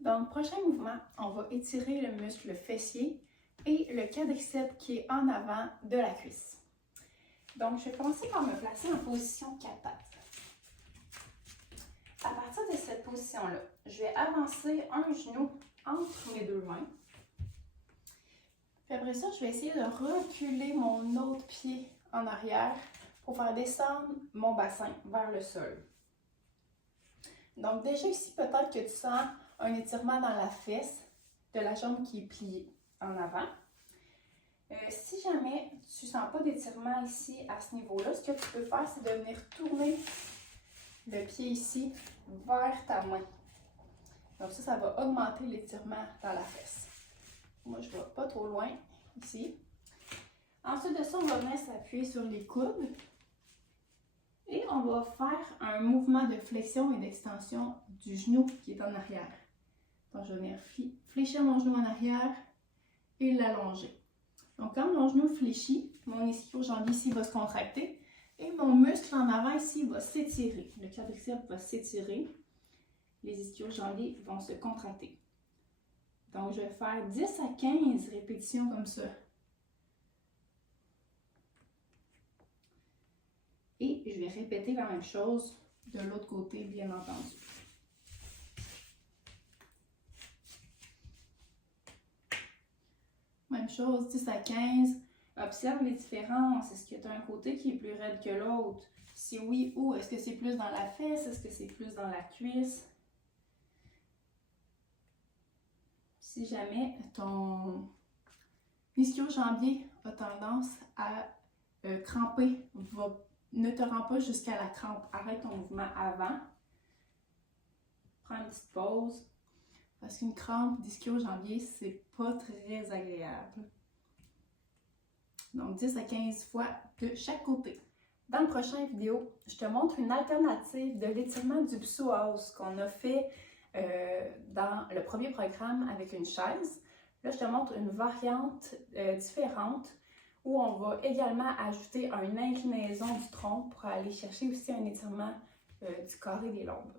Dans le prochain mouvement, on va étirer le muscle fessier et le quadriceps qui est en avant de la cuisse. Donc, je vais commencer par me placer en position 4 pattes. À partir de cette position-là, je vais avancer un genou entre mes deux mains. Puis après ça, je vais essayer de reculer mon autre pied en arrière pour faire descendre mon bassin vers le sol. Donc déjà ici, peut-être que tu sens un étirement dans la fesse de la jambe qui est pliée en avant. Si jamais tu ne sens pas d'étirement ici à ce niveau-là, ce que tu peux faire, c'est de venir tourner le pied ici vers ta main. Donc ça va augmenter l'étirement dans la fesse. Moi, je ne vais pas trop loin ici. Ensuite de ça, on va venir s'appuyer sur les coudes. Et on va faire un mouvement de flexion et d'extension du genou qui est en arrière. Donc, je vais venir fléchir mon genou en arrière et l'allonger. Donc, quand mon genou fléchit, mon ischio-jambier ici va se contracter et mon muscle en avant ici va s'étirer. Le quadriceps va s'étirer. Les ischio-jambiers vont se contracter. Donc, je vais faire 10 à 15 répétitions comme ça. Et je vais répéter la même chose de l'autre côté, bien entendu. Même chose, 10 à 15. Observe les différences. Est-ce que tu as un côté qui est plus raide que l'autre? Si oui, où? Est-ce que c'est plus dans la fesse? Est-ce que c'est plus dans la cuisse? Si jamais ton ischio-jambier a tendance à cramper, ne te rends pas jusqu'à la crampe. Arrête ton mouvement avant. Prends une petite pause. Parce qu'une crampe d'ischio-jambier, c'est pas très agréable. Donc 10 à 15 fois de chaque côté. Dans la prochaine vidéo, je te montre une alternative de l'étirement du psoas qu'on a fait dans le premier programme avec une chaise. Là, je te montre une variante différente où on va également ajouter une inclinaison du tronc pour aller chercher aussi un étirement du carré des lombes.